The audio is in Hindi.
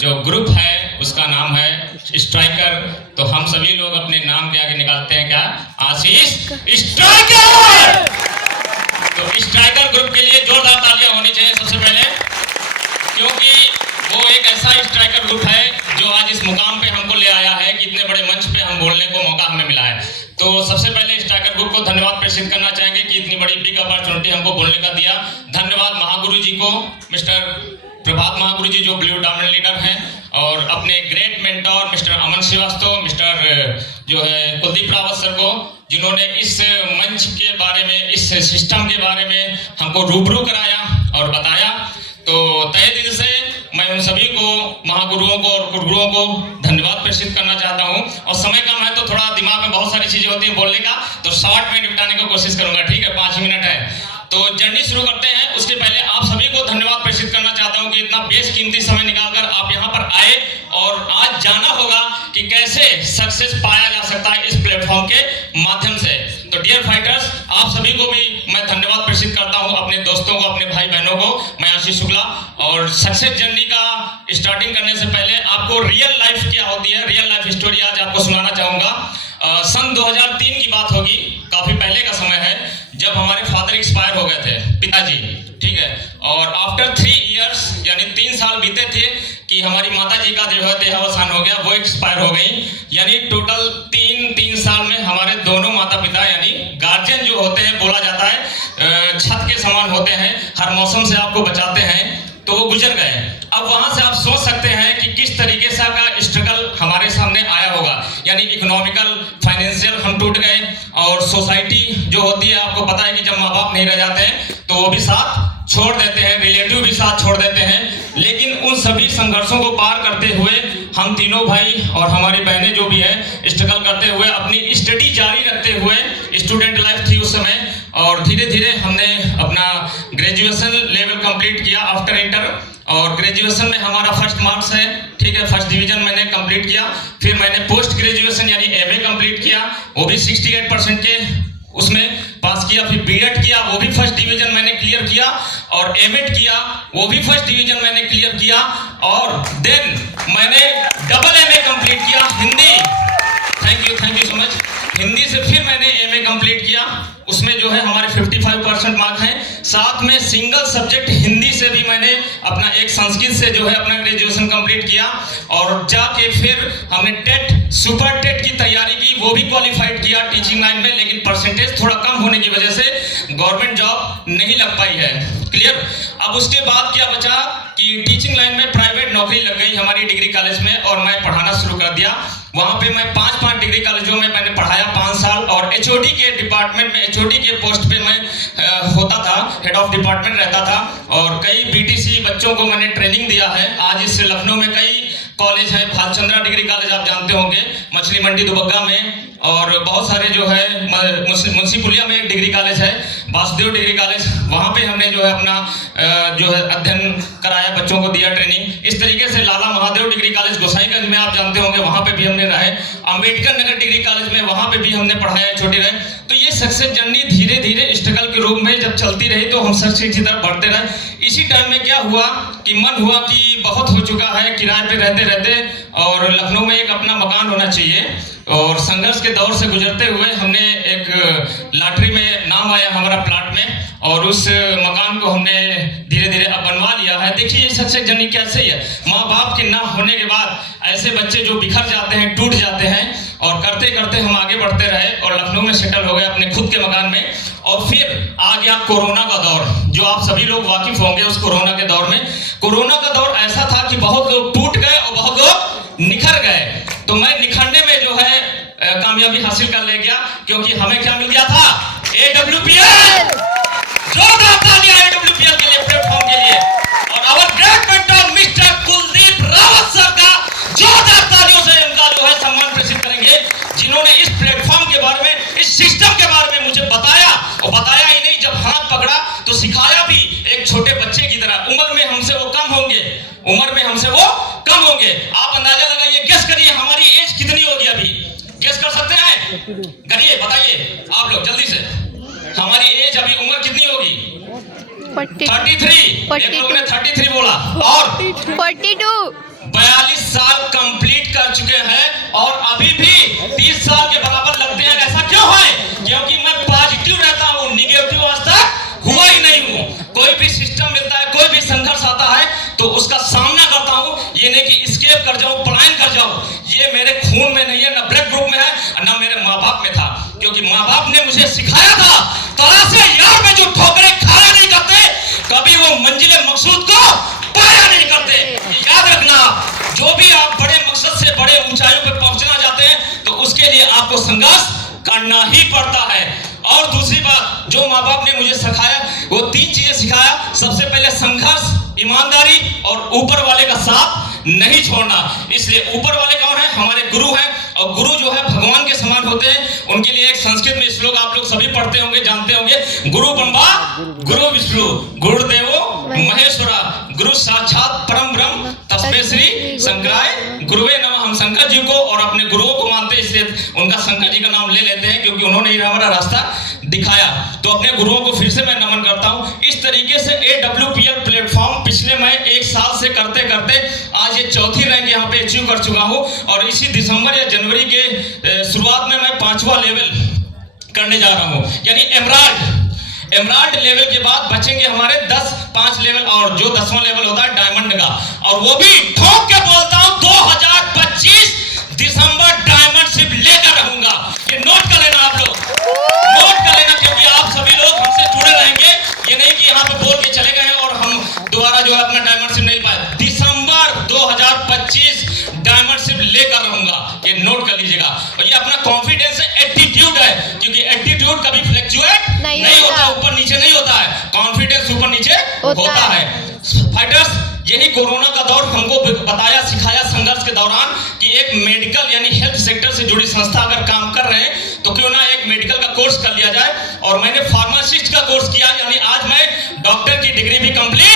जो ग्रुप है उसका नाम है स्ट्राइकर। तो हम सभी लोग अपने नाम के आगे निकालते हैं क्या, आशीष स्ट्राइकर। तो स्ट्राइकर ग्रुप के लिए जोरदार तालियां होनी चाहिए सबसे पहले, क्योंकि वो एक ऐसा स्ट्राइकर ग्रुप है जो आज इस मुकाम पे हमको ले आया है कि इतने बड़े मंच पे हम बोलने को मौका हमें मिला है। तो सबसे पहले स्ट्राइकर ग्रुप को धन्यवाद प्रेषित करना चाहेंगे कि इतनी बड़ी बिग अपॉर्चुनिटी हमको बोलने का दिया। धन्यवाद महागुरु जी को, मिस्टर प्रभात महागुरु जी जो ब्लू डायमंड लीडर हैं, और अपने ग्रेट मेंटोर मिस्टर अमन श्रीवास्तव, मिस्टर जो है कुलदीप रावत सर को, जिन्होंने इस मंच के बारे में, इस सिस्टम के बारे में हमको रूबरू कराया और बताया। तो तहे दिल से मैं उन सभी को, महागुरुओं को और गुरुओं को धन्यवाद प्रेषित करना चाहता हूं। और समय कम है तो थोड़ा दिमाग में बहुत सारी चीजें होती हैं बोलने का, तो शॉर्ट में निपटाने की कोशिश करूंगा, ठीक है? 5 मिनट है तो जर्नी शुरू करते हैं। उसके पहले आप सभी को धन्यवाद प्रेषित करना चाहता हूं कि इतना बेशकीमती समय निकालकर आप यहां पर आए, और आज जाना होगा कि कैसे सक्सेस पाया जा सकता है इस प्लेटफॉर्म के माध्यम से। तो डियर फाइटर्स, आप सभी को भी मैं धन्यवाद प्रेषित करता हूं, अपने दोस्तों को, अपने भाई बहनों को। मैं आशीष शुक्ला, और सक्सेस जर्नी का स्टार्टिंग करने से पहले आपको रियल लाइफ क्या होती है, रियल लाइफ स्टोरी आज आपको सुनाना चाहूंगा। सन 2003 की बात होगी, काफी पहले का समय है, जब हमारे फादर एक्सपायर हो गए थे, पिताजी, ठीक है? और आफ्टर 3 इयर्स यानी 3 साल बीते थे कि हमारी माता जी का जो है देहावसान हो गया, वो एक्सपायर हो गई। यानी टोटल 3 साल में हमारे दोनों माता पिता यानी गार्जियन जो होते हैं, बोला जाता है छत के समान होते हैं, हर मौसम से आपको बचाते हैं, तो वो गुजर गए। अब वहां से आप सोच सकते हैं कि किस तरीके से का स्ट्रगल हमारे सामने आया होगा, यानी इकोनॉमिकल, फाइनेंशियल हम टूट गए, और सोसाइटी जो होती है, आपको पता है कि जब माँ बाप नहीं रह जाते हैं तो वो भी साथ छोड़ देते हैं, रिलेटिव भी साथ छोड़ देते हैं। लेकिन उन सभी संघर्षों को पार करते हुए हम तीनों भाई और हमारी बहनें जो भी है, स्ट्रगल करते हुए अपनी स्टडी जारी रखते हुए, स्टूडेंट लाइफ थी उस समय, और धीरे धीरे हमने अपना ग्रेजुएशन लेवल कंप्लीट किया आफ्टर इंटर। और ग्रेजुएशन में हमारा फर्स्ट मार्क्स है, ठीक है, फर्स्ट डिवीजन मैंने कंप्लीट किया। फिर मैंने पोस्ट ग्रेजुएशन यानी एमए कंप्लीट किया, वो भी 68% के उसमें पास किया। फिर बीएड किया, वो भी फर्स्ट डिवीजन मैंने क्लियर किया, और एमएड किया, वो भी फर्स्ट डिवीजन मैंने क्लियर किया। और देन मैंने डबल एमए कंप्लीट किया Hindi, thank you so much. Hindi से फिर मैंने एमए कंप्लीट किया, उसमें जो है हमारे 55% मार्क हैं। साथ में सिंगल सब्जेक्ट हिंदी से भी मैंने अपना एक संस्कृत से जो है अपना ग्रेजुएशन कंप्लीट किया, और जाके फिर हमने टेट, सुपर टेट की तैयारी की, वो भी क्वालिफाइड किया टीचिंग लाइन में, लेकिन परसेंटेज थोड़ा कम होने की वजह से गवर्नमेंट जॉब नहीं लग पाई है, क्लियर। अब उसके बाद क्या बचा कि टीचिंग लाइन में प्राइवेट नौकरी लग गई हमारी डिग्री कॉलेज में, और मैं पढ़ाना शुरू कर दिया। वहां पे मैं 5 डिग्री कॉलेजों में मैंने पढ़ाया 5 साल, और एचओडी के डिपार्टमेंट में, एचओडी के पोस्ट पे मैं होता था, हेड ऑफ डिपार्टमेंट रहता था, और कई बीटीसी बच्चों को मैंने ट्रेनिंग दिया है। आज इस लखनऊ में कई कॉलेज है, भालचंद्रा डिग्री कॉलेज आप जानते होंगे, मछली मंडी दुबग्गा में, और बहुत सारे जो है मुंशीपुलिया में एक डिग्री कॉलेज है, वासुदेव डिग्री कॉलेज, वहाँ पे हमने जो है अपना जो है अध्ययन कराया, बच्चों को दिया ट्रेनिंग। इस तरीके से लाला महादेव डिग्री कॉलेज गोसाईगंज में आप जानते होंगे, वहाँ पे भी हमने रहे। अम्बेडकर नगर डिग्री कॉलेज में, वहाँ पे भी हमने पढ़ाया, छोटे रहे। तो ये सक्सेस जर्नी धीरे धीरे स्ट्रगल के रूप में जब चलती रही तो हम सक्सेस की तरफ बढ़ते रहे। इसी टाइम में क्या हुआ कि मन हुआ कि बहुत हो चुका है किराए पे रहते रहते, और लखनऊ में एक अपना मकान होना चाहिए। और संघर्ष के दौर से गुजरते हुए हमने एक लॉटरी में नाम आया हमारा प्लाट में, और उस मकान को हमने धीरे धीरे अब बनवा लिया है। देखिए ये सक्सेस जर्नी कैसे है, माँ बाप के ना होने के बाद ऐसे बच्चे जो बिखर जाते हैं, टूट जाते हैं, और करते करते हम आगे बढ़ते रहे और लखनऊ में सेटल हो गए अपने खुद के मकान में। और फिर आ गया कोरोना का दौर, जो आप सभी लोग वाकिफ होंगे उस कोरोना के दौर में। कोरोना का दौर ऐसा था कि बहुत लोग टूट गए और बहुत लोग निखर गए। तो मैं निखरने में जो है कामयाबी हासिल कर ले गया, क्योंकि हमें क्या मिल गया था, AWPL। जोरदार तालियां AWPL के लिए, प्लेटफॉर्म के लिए, और our great mentor mister Kuldeep Rawat sir का जोरदार तालियों से उनका जो है सम्मान प्रेषित करेंगे, जिन्होंने इस प्लेटफॉर्म के बारे में, इस सिस्टम के बारे में मुझे बताया, और बताया ही नहीं, जब हाथ पकड़ा तो सिखाया भी एक छोटे बच्चे की तरह। उम्र में हमसे वो कम होंगे, उम्र में हमसे वो कम होंगे। आप अंदाजा लगाइए, गेस करिए हमारी एज कितनी होगी, अभी गेस कर सकते हैं? करिए, बताइए आप लोग जल्दी से, हमारी एज अभी उम्र कितनी होगी? 33। एक लोग ने 33 बोला, और 42। 42 साल कंप्लीट कर चुके हैं और अभी भी 30 साल के बराबर लगते हैं। ऐसा क्यों है? क्योंकि मैं पॉजिटिव रहता हूँ, निगेटिव आज तक हुआ ही नहीं हूँ। कोई भी सिस्टम मिलता है, कोई भी संघर्ष आता है तो उसका सामना करता हूँ। ये नहीं कि स्केप कर जाऊं, पलायन कर जाऊं। ये मेरे खून में नहीं है, ना ब्लड ग्रुप में है, ना मेरे माँ बाप में था। क्योंकि माँ बाप ने मुझे सिखाया था, तरह से यार में जो ठोकरें खाया नहीं करते, कभी वो मंजिले मकसूद को पाया नहीं करते। याद रखना, जो भी आप बड़े मकसद से बड़े ऊंचाइयों पे पहुंचना चाहते हैं तो उसके लिए आपको संघर्ष करना ही पड़ता है। और दूसरी बात, जो माँ बाप ने मुझे सिखाया वो 3 चीजें सिखाया। सबसे पहले संघर्ष, ईमानदारी और ऊपर वाले का साथ नहीं छोड़ना। इसलिए ऊपर वाले कौन है? हमारे गुरु हैं। और गुरु जो है भगवान के समान होते हैं। उनके लिए एक संस्कृत में श्लोक आप लोग सभी पढ़ते होंगे, जानते होंगे, गुरु ब्रह्मा गुरु विष्णु गुरुदेवो महेश्वरा गुरु साक्षात परम ब्रह्म तस्मै श्री शंकराय गुरुवे नमः। हम शंकर जी को और अपने गुरुओं को मानते हैं, इसलिए उनका शंकर जी का नाम ले लेते हैं क्योंकि उन्होंने ही हमारा रास्ता दिखाया। तो अपने गुरुओं को फिर से मैं नमन करता हूं। इस तरीके से AWPL प्लेटफॉर्म पिछले मैं 1 साल से करते करते आज ये 4थी रैंक यहाँ पे अचीव कर चुका हूँ। और इसी दिसंबर या जनवरी के शुरुआत में मैं 5वां लेवल करने जा रहा हूँ, यानी एमराल्ड लेवल के बाद बचेंगे हमारे 5 लेवल और जो 10वां लेवल होता है डायमंड का। और वो भी ठोक के बोलता हूँ 2025 दिसंबर डायमंड सिर्फ लेकर रहूंगा। ये नोट कर लेना, आप लोग नोट कर लेना, क्योंकि आप सभी लोग हमसे जुड़े रहेंगे। ये नहीं कि यहाँ पे बोल के चले गए और हम दोबारा जो है अपना डायमंड सिर्फ नहीं पाए। दिसंबर 2025 डायमंड सिर्फ लेकर रहूंगा, ये नोट कर लीजिएगा। और ये अपना कॉन्फिडेंस है, एटीट्यूड है, क्योंकि एटीट्यूड कभी फ्लक्चुएट नहीं होता, ऊपर नीचे नहीं होता है। कॉन्फिडेंस ऊपर नीचे होता है। फाइटर्स, यही कोरोना का दौर हमको बताया, सिखाया संघर्ष के दौरान कि एक मेडिकल यानी हेल्थ सेक्टर से जुड़ी संस्था अगर काम कर रहे हैं तो क्यों ना एक मेडिकल का कोर्स कर लिया जाए। और मैंने फार्मासिस्ट का कोर्स किया, यानी आज मैं डॉक्टर की डिग्री भी कंप्लीट